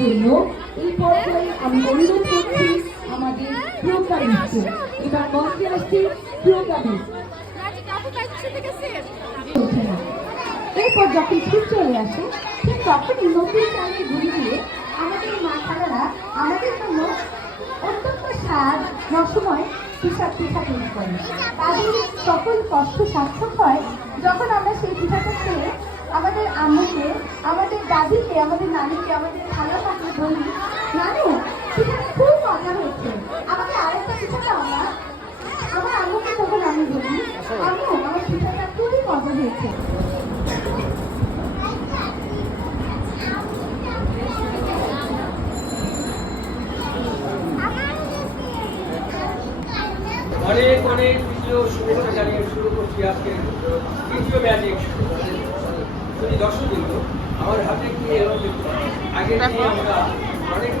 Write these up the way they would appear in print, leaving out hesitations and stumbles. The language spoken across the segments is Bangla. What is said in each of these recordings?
জন্য এই পর্যায়ে আমি অনুরোধ করছি আমাদের প্রোগ্রামকে। এবার মঞ্চে আসছি প্রোগ্রামে। এরপর যখন শীত চলে আসে ঠিক তখনই নতুন চালে ঘুরে দিয়ে আমাদের মা খালারা আমাদের জন্য অত্যন্ত স্বাদ রসময় পিঠা তৈরি করে। তাদের সকল কষ্ট সার্থক হয় যখন আমরা সেই পিঠাটা খেয়ে আমাদের আম্মুকে, আমাদের দাদিকে, আমাদের নানিকে, আমাদের খালাকে বলি, নানু পিঠাটা খুব মজা হয়েছে, আমাকে আরেকটা পিঠা দাও না। আমার আম্মুকে তখন আমি বলি, আম্মু আমার পিঠাটা খুবই মজা হয়েছে। অনেক অনেক তৃতীয় শুভেচ্ছা জানিয়ে শুরু করছি আজকে তৃতীয় ম্যাজিক। যদি দর্শক কিন্তু আমার হাতে কি এরকম দেখতে আগে আমরা অনেক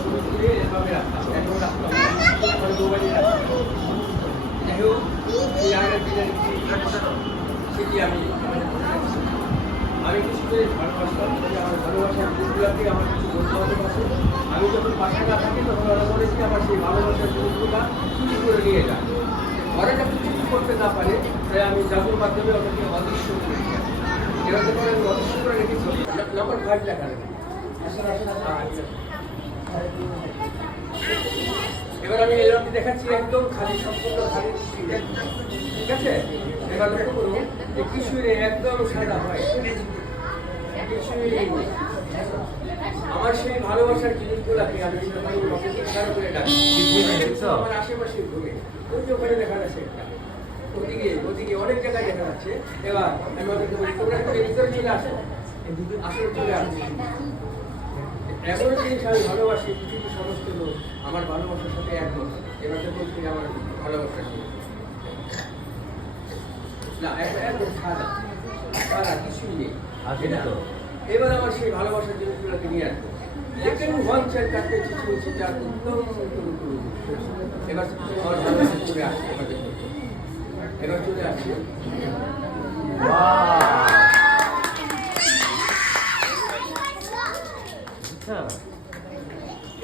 শুরু করে এভাবে রাখতাম, এখন রাখতাম মোবাইলে রাখতাম। যাই হোক এই আগের দিনের সেটি আমি কিছু করে ভালোবাসতাম, আমার ভালোবাসার জিনিসগুলোকে আমার কিছু বলতে হবে পাশে। আমি যখন পাশে না থাকি তখন ওরা বলেছি আমার সেই ভালোবাসার জিনিসগুলো চুরি করে নিয়ে যায়। ওরা যখন কিছু করতে না পারে তাই আমি জাদুর মাধ্যমে ওদেরকে অদৃশ্য করে দিই। এভাবে করে আমি অদৃশ্য করে রেখেছি। নাম্বার 5 লেখা রেখে এবার আমি এরকম দেখাচ্ছি, একদম খালি, সম্পূর্ণ খালি, ঠিক আছে? এবার লক্ষ্য করুন যে কিছুই একদম সাদা হয়, আমার সেই ভালোবাসার জিনিসগুলাকে আমি করে ডাকি আমার আশেপাশে ঘুরে ওই যে ওখানে দেখা যাচ্ছে ওদিকে অনেক জায়গায় দেখা যাচ্ছে। এবার আমি ওদেরকে বলি তোমরা ভিতরে চলে আসো, আসলে চলে আসো। এমন জিনিস আমি ভালোবাসি, পৃথিবীর সমস্ত লোক আমার ভালোবাসার সাথে একমত। এবার তো বলছি আমার ভালোবাসার না একদম সাদা সাদা কিছুই নেই। এবার আমার সেই ভালোবাসার জিনিসগুলোকে নিয়ে আসবো। लेकिन वन चल करते चित्र जाते এবার আমার ভালোবাসা চলে আসছে। এবার চলে আসছে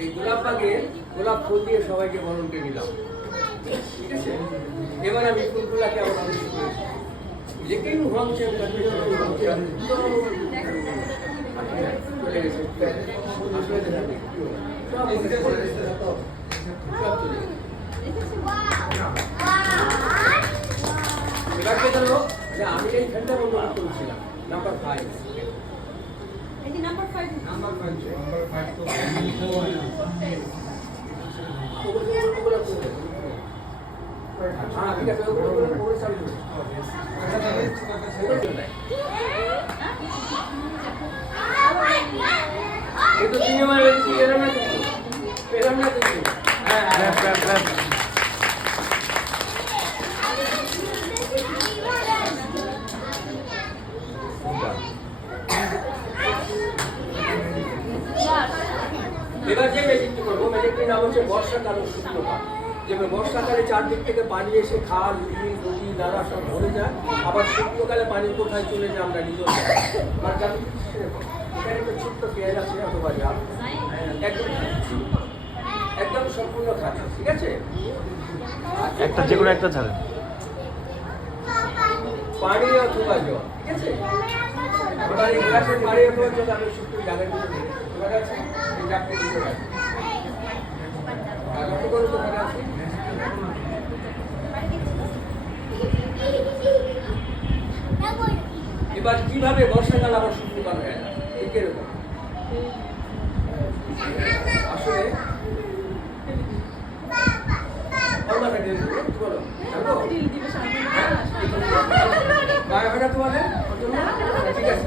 এই গোলাপ বাগে গোলাপ ফুল দিয়ে সবাইকে বরণকে নিলাম, ঠিক আছে? এবার আমি ফুলগুলাকে আমার আবিষ্কার করেছি। लेकिन हम चल करते চলে গেছে আসলে আমি এই ফ্যানটা বন্ধ করেছিলাম। নাম্বার 5 হ্যাঁ ঠিক আছে itu cinema itu eram itu এবার যে ম্যাজিকটি করবো, ম্যাজিকটির নাম হচ্ছে বর্ষাকালীন শুকনোতা। যেমন বর্ষাকালে চারদিক থেকে পানি এসে খাল, বিল, নদী, নালা সব ভরে যায়, আবার শুকনোকালে পানি কোথায় চলে যায় আমরা নিজের এখানে একটা ছোট্ট পেঁয়াজ আছে অথবা জাল, একদম সম্পূর্ণ খাঁটি, ঠিক আছে? একটা যে কোনো একটা ছাড়েন, পানি অথবা জল, ঠিক আছে? এবার এই গ্লাসের পানি অথবা জল আমি শুকনো জালের মধ্যে দিই। এবার আছে এই জালটা দিতে রাখি আর লক্ষ্য করুন কোথায় আছে। এবার কিভাবে বর্ষাকাল আবার শুকনোকাল হয়ে যায় ঠিক এরকম। আসলে ঠিক আছে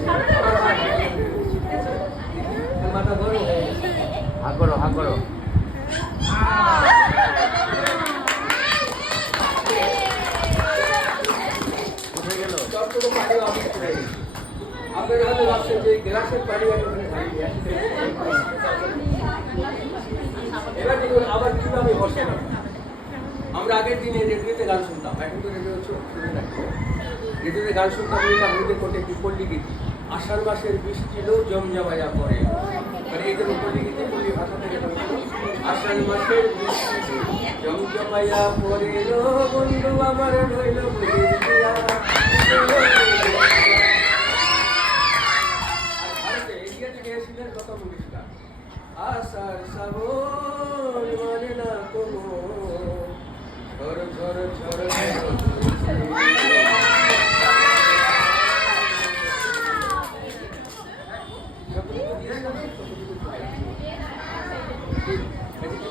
মাথা ধরো, হাত করো, হাত করো। আপনার হাতে রাখছেন যে গ্লাসের পানি এবার দেখুন আবার কিভাবে বসে না। আমরা আগের দিনে রেডিওতে গান শুনতাম, এখন তো রেডিও শুনে না। রেডিওতে গান শুনতাম, আমাদের কোটে একটি পল্লী গীতি, আষাঢ় মাসের বৃষ্টি লো জমজমায়া পড়ে, মানে এদের উপর দিকে পুরী ভাষা থেকে আষাঢ় মাসের জমজমাইয়া পরে বন্ধু আমার রইল আষাঢ় শ্রাবণ মানে না কোনো ঝড় ঝড় ঝড়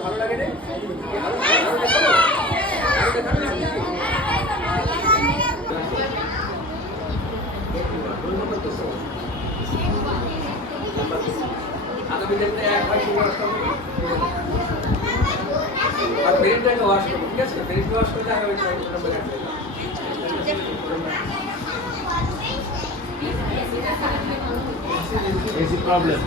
ভালো লাগে রে আগামী দিনে একবার আর ব্রেনটাকে ওয়াশ করবো, ঠিক আছে? ব্রেনটা ওয়াশ করলে আগামী নম্বর Easy problem.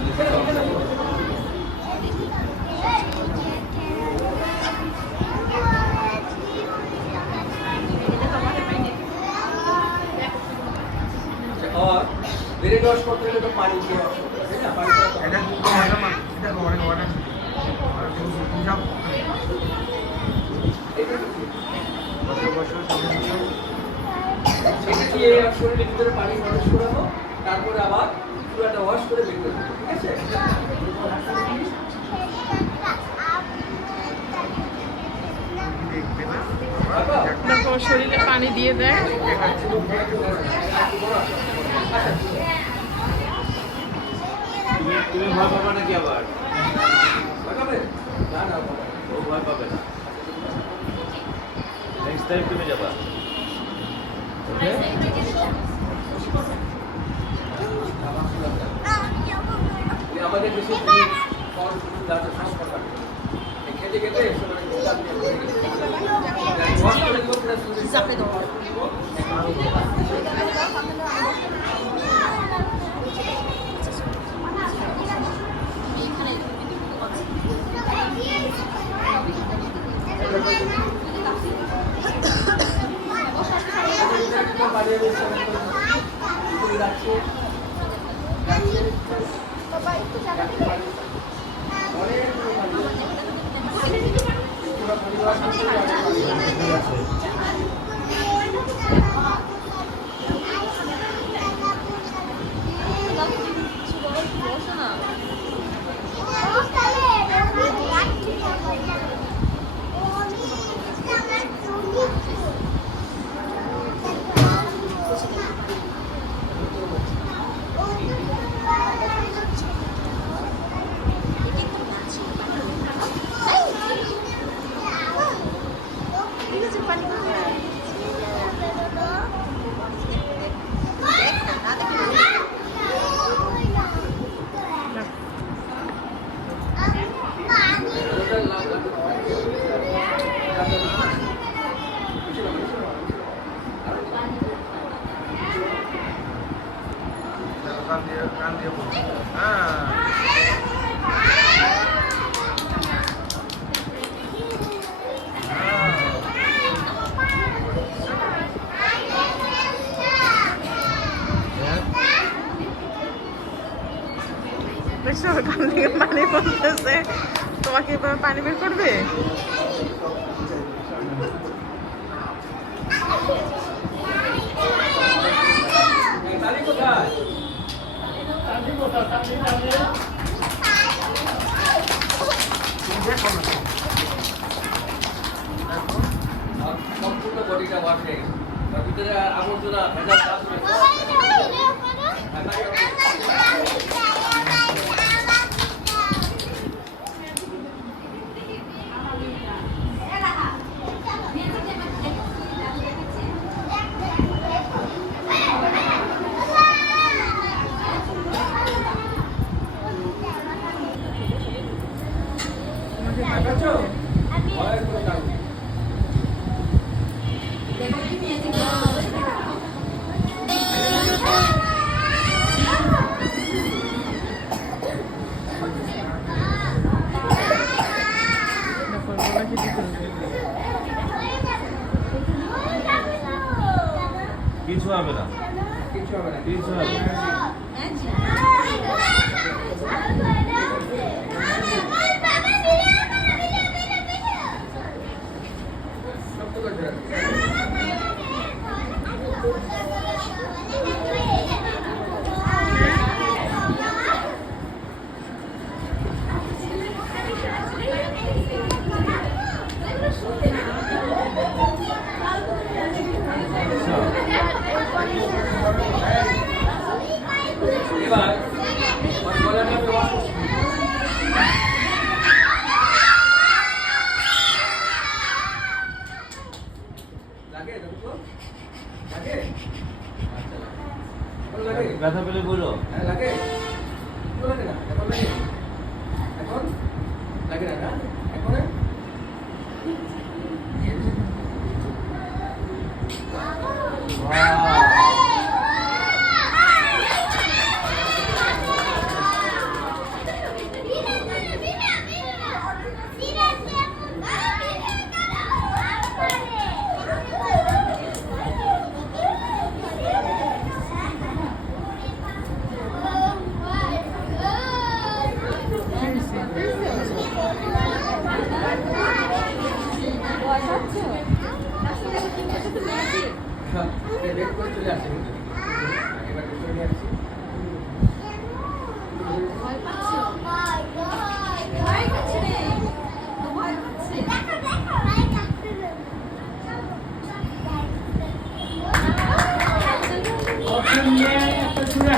और ब्रेन वॉश করতে হলে তো পানি দিয়ে ওয়াশ করতে হবে, তাই না? পানি এটা কিন্তু ওয়াটার মার্ক এটা ওয়াটার আর যাও সেটা দিয়ে শরীরের ভিতরে পানি প্রবেশ করাবো, তারপরে আবার পুরোটা ওয়াশ করে বের করে দেবো, ঠিক আছে? দেখবে না দেখো শরীরে পানি দিয়ে দেয়। তুমি ভয় পাবা নাকি আবার? লাগাবে? না না বাবা। ও ভয় পাবে না। নেক্সট টাইম তুমি যাবা। ওকে? আমাদের দেশে ফল ফুল গাছ সব কথা খেতে খেতে ওয়াশ করে দেবো পুরো কান দিয়ে হ্যাঁ দেখছো ওখান থেকে পানি পড়তেছে, তোমাকে এভাবে পানি বের করবে? তালি কোথায়? সম্পূর্ণ বডিটা ওয়াশ হয়ে গেছে, তার ভিতরে আবর্জনা ভেজাল গাছ কিছু হবে না। কিছু হবে না। কিছু হবে না। লাগে না না এখন বের করে চলে আসে কিন্তু এবার করে নিয়ে আসছি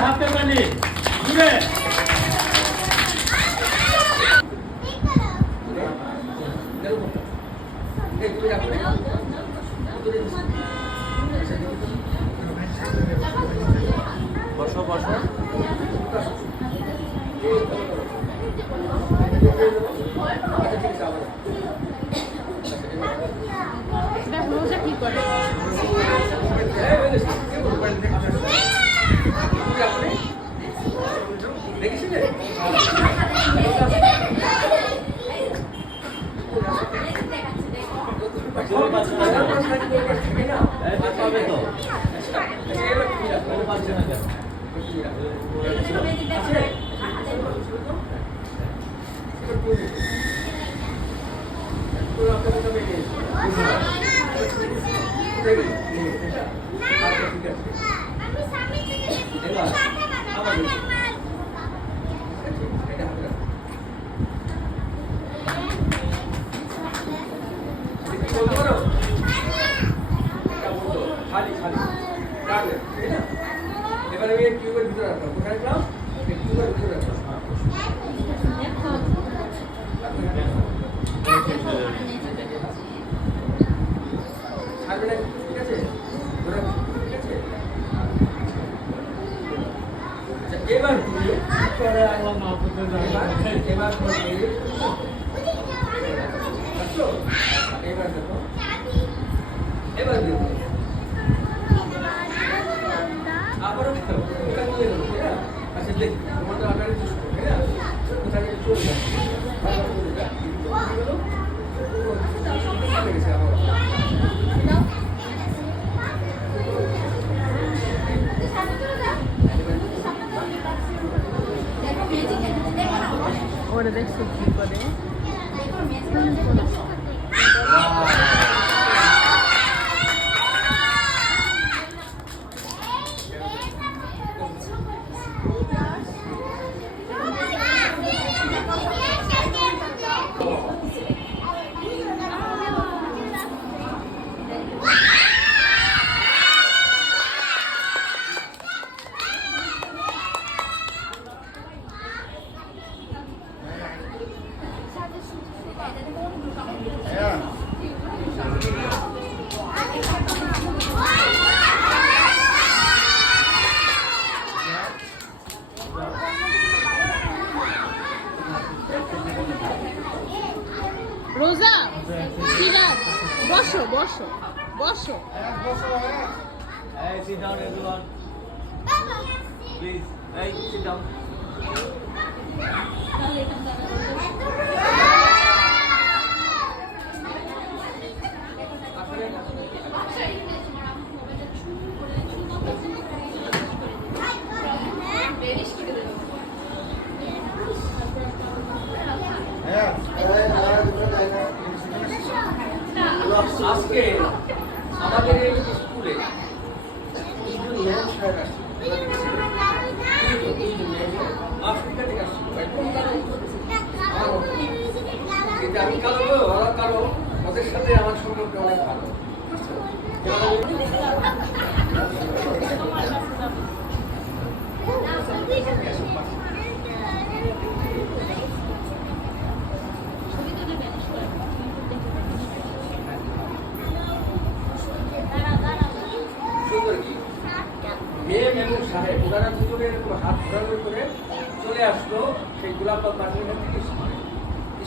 হাতে পানি ঘুরে বসো বসো রোজা কি করে? দেখেছিলে হবে তো পারছে না কেন খালি খালি এবার আমি কিউবের ভিতরে রাখলাম কোথায় রাখলাম কিউবের ভিতরে রাখলাম ছাড়বে না ঠিক আছে ঠিক আছে আচ্ছা এবার এবার এবার দেখো এবার দেখো আবারও ওটা নিয়ে নেবো তাই না আচ্ছা দেখ তোমাদের আকারে চুজ করো তাই না কোথায় গেলে চলে যায় ওরা দেখছো কি করে? রোজা সিরাজ বসো বসো বসো Hey, sit down everyone. Please. Hey, sit down. আজকে আমাদের এই স্কুলে দুজন ম্যাম স্যার আসছে আফ্রিকা থেকে আসছে কিন্তু আমি কারো ওরা কারো ওদের সাথে আমার সম্পর্ক অনেক ভালো মেয়ে এবং সাহেব ওনারা দুজনে এরকম হাত ধরানোর করে চলে আসলো সেই গোলাপবাগ মাঠের থেকে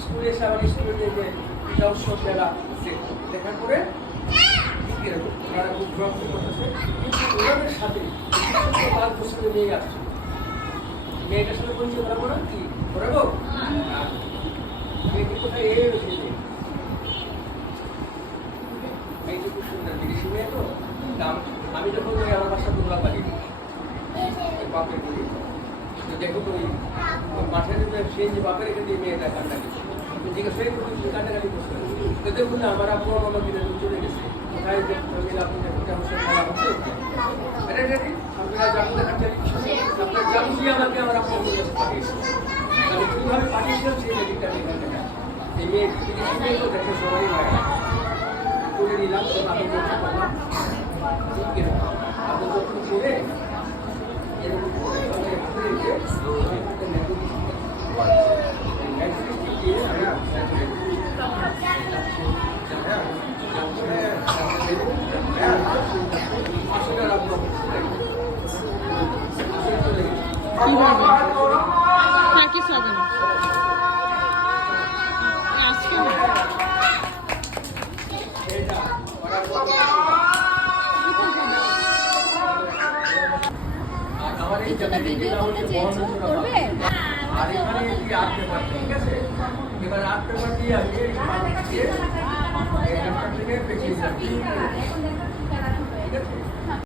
স্কুলে এসে আবার স্কুলে যে পূজা উৎসব মেলা দেখার পরে এরকম ওনারা খুব ঘোরাঘুরি করতেছে, কিন্তু ওনাদের সাথে 5 বছরের মেয়ে আসছে। মেয়েটার সাথে পরিচয় করা পড়া কি করাবো মেয়েকে কোথায় এই মেয়েটি খুব সুন্দর বিদেশি মেয়ে তো। আমি যখন ওই আমার বাসা দুর্গা পারি বাপের বলি তো দেখো তো ওই মাঠের সে যে বাপের এখানে মেয়েটা কান্নাকাটি জিজ্ঞেস করে কান্নাকাটি করছে তো দেখুন না আমার আপু আমার দিনে চলে গেছে কোথায় মিলে আপনি খেলা হচ্ছে আপনারা যাবো দেখাতে আপনার যাবো দিয়ে আমাকে আমার আপু কাছে পাঠিয়েছে। আমি কীভাবে পাঠিয়েছিলাম সেই মেয়েটিকে আমি এখান থেকে এই মেয়ে বিদেশি মেয়ে তো দেখে সবাই হয় করে নিলাম তো আপনি যত্ন করলাম আপনি যত্ন করে এরকম না কিছু হবে না আজকে না। আমার এই আর এখানে কি আর্ট পেপার ঠিক আছে এবার আর্ট পেপার দিয়ে আমি এই পেঁচিয়ে দিলাম ঠিক আছে